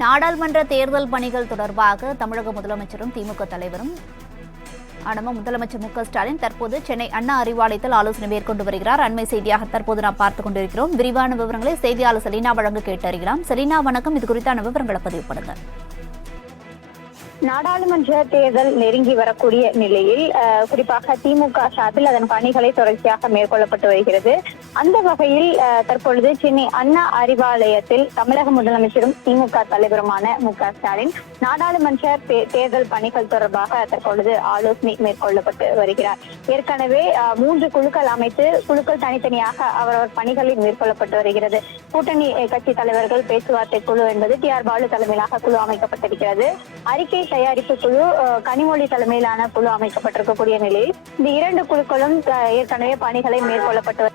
நாடாளுமன்ற தேர்தல் பணிகள் தொடர்பாக தமிழக முதலமைச்சரும் திமுக தலைவரும் முதலமைச்சர் மு.க.ஸ்டாலின் தற்போது சென்னை அண்ணா அறிவாலயத்தில் ஆலோசனை மேற்கொண்டு வருகிறார். அண்மை செய்தியாக தற்போது நாம் பார்த்துக் கொண்டிருக்கிறோம். விரிவான விவரங்களை செய்தியாளர் செலினா வழங்க கேட்டறியலாம். செலினா, வணக்கம். இது குறித்தான விவரங்களை பதிவு பண்ணுங்க. நாடாளுமன்ற தேர்தல் நெருங்கி வரக்கூடிய நிலையில் குறிப்பாக திமுக சார்பில் அதன் பணிகளை தொடர்ச்சியாக மேற்கொள்ளப்பட்டு வருகிறது. அந்த வகையில் தற்பொழுது சென்னை அண்ணா அறிவாலயத்தில் தமிழக முதலமைச்சரும் திமுக தலைவருமான மு.க.ஸ்டாலின் நாடாளுமன்ற தேர்தல் பணிகள் தொடர்பாக தற்பொழுது ஆலோசனை மேற்கொள்ளப்பட்டு வருகிறார். ஏற்கனவே 3 குழுக்கள் அமைத்து குழுக்கள் தனித்தனியாக அவரவர் பணிகளில் மேற்கொள்ளப்பட்டு வருகிறது. கூட்டணி கட்சி தலைவர்கள் பேச்சுவார்த்தை குழு என்பது டி.ஆர். பாலு தலைமையிலாக குழு அமைக்கப்பட்டிருக்கிறது. அறிக்கை தயாரிப்பு குழு கனிமொழி தலைமையிலான குழு அமைக்கப்பட்டிருக்கக்கூடிய நிலையில் இந்த 2 குழுக்களும் ஏற்கனவே பணிகளை மேற்கொள்ளப்பட்டு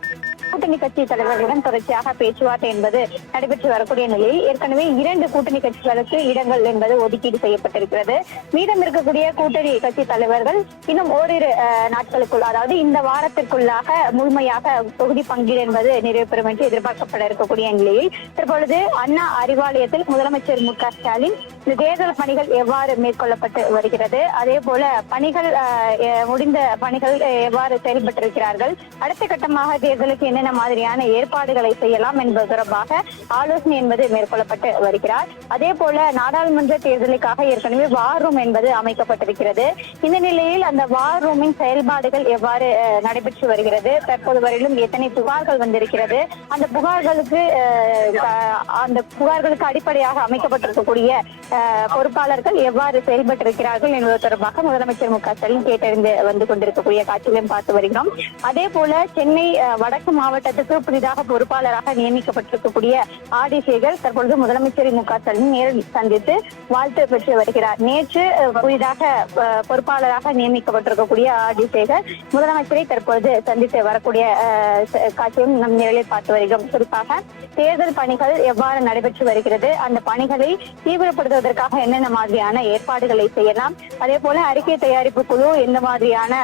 கூட்டணி கட்சி தலைவர்களுடன் தொடர்ச்சியாக பேச்சுவார்த்தை என்பது நடைபெற்று வரக்கூடிய நிலையில் ஏற்கனவே 2 கூட்டணி கட்சிகளுக்கு இடங்கள் என்பது ஒதுக்கீடு செய்யப்பட்டிருக்கிறது. மீதம் இருக்கக்கூடிய கூட்டணி கட்சி தலைவர்கள் இன்னும் ஓரிரு நாட்களுக்குள், அதாவது இந்த வாரத்திற்குள்ளாக முழுமையாக தொகுதி பங்கீடு என்பது நிறைவு பெறும் என்று எதிர்பார்க்கப்பட இருக்கக்கூடிய நிலையில் தற்பொழுது அண்ணா அறிவாலயத்தில் முதலமைச்சர் மு.க.ஸ்டாலின் இந்த தேர்தல் பணிகள் எவ்வாறு மேற்கொள்ளப்பட்டு வருகிறது, அதே போல பணிகள் முடிந்த பணிகள் எவ்வாறு செயல்பட்டிருக்கிறார்கள், அடுத்த கட்டமாக தேர்தலுக்கு என்னென்ன மாதிரியான ஏற்பாடுகளை செய்யலாம் என்பது தொடர்பாக ஆலோசனை என்பது மேற்கொள்ளப்பட்டு வருகிறார். அதே போல நாடாளுமன்ற தேர்தலுக்காக ஏற்கனவே வார் ரூம் என்பது அமைக்கப்பட்டிருக்கிறது. இந்த நிலையில் அந்த வார் ரூமின் செயல்பாடுகள் எவ்வாறு நடைபெற்று வருகிறது, தற்போது வரையிலும் எத்தனை புகார்கள் வந்திருக்கிறது, அந்த புகார்களுக்கு அடிப்படையாக அமைக்கப்பட்டிருக்கக்கூடிய பொறுப்பாளர்கள் எவ்வாறு செயல்பட்டிருக்கிறார்கள் என்பது தொடர்பாக முதலமைச்சர் மு.க.ஸ்டாலின் கேட்டறிந்து வந்து கொண்டிருக்கக்கூடிய காட்சிகளையும் பார்த்து வருகிறோம். அதே போல சென்னை வடக்கு மாவட்டத்துக்கு புதிதாக பொறுப்பாளராக நியமிக்கப்பட்டிருக்கக்கூடிய ஆர்.டி. சேகர் தற்பொழுது முதலமைச்சர் மு.க.ஸ்டாலின் நேரில் சந்தித்து வாழ்த்து பெற்று வருகிறார். நேற்று புதிதாக பொறுப்பாளராக நியமிக்கப்பட்டிருக்கக்கூடிய ஆர்.டி. சேகர் முதலமைச்சரை தற்பொழுது சந்தித்து வரக்கூடிய காட்சியும் நம் நேரில் பார்த்து வருகிறோம். குறிப்பாக தேர்தல் பணிகள் எவ்வாறு நடைபெற்று வருகிறது, அந்த பணிகளை தீவிரப்படுத்துவதற்காக என்னென்ன மாதிரியான ஏற்பாடுகளை செய்யலாம், அதே போல அறிக்கை தயாரிப்பு குழு எந்த மாதிரியான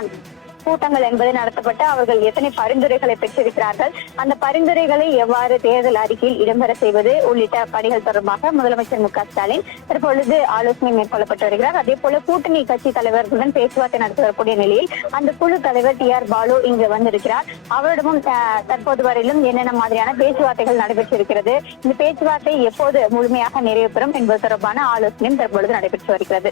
கூட்டங்கள் என்பது நடத்தப்பட்டு அவர்கள் எத்தனை பரிந்துரைகளை பெற்றிருக்கிறார்கள், அந்த பரிந்துரைகளை எவ்வாறு தேர்தல் அறிக்கையில் இடம்பெற செய்வது உள்ளிட்ட பணிகள் தொடர்பாக முதலமைச்சர் மு.க.ஸ்டாலின் தற்பொழுது ஆலோசனை மேற்கொள்ளப்பட்டு வருகிறார். அதே போல கூட்டணி கட்சி தலைவர்களுடன் பேச்சுவார்த்தை நடத்தி வரக்கூடிய நிலையில் அந்த குழு தலைவர் டி.ஆர். பாலு இங்கு வந்திருக்கிறார். அவரிடமும் தற்போது வரையிலும் என்னென்ன மாதிரியான பேச்சுவார்த்தைகள் நடைபெற்றிருக்கிறது, இந்த பேச்சுவார்த்தை எப்போது முழுமையாக நிறைவு பெறும் என்பது தொடர்பான ஆலோசனையும் தற்பொழுது நடைபெற்று வருகிறது.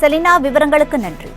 செலினா, விவரங்களுக்கு நன்றி.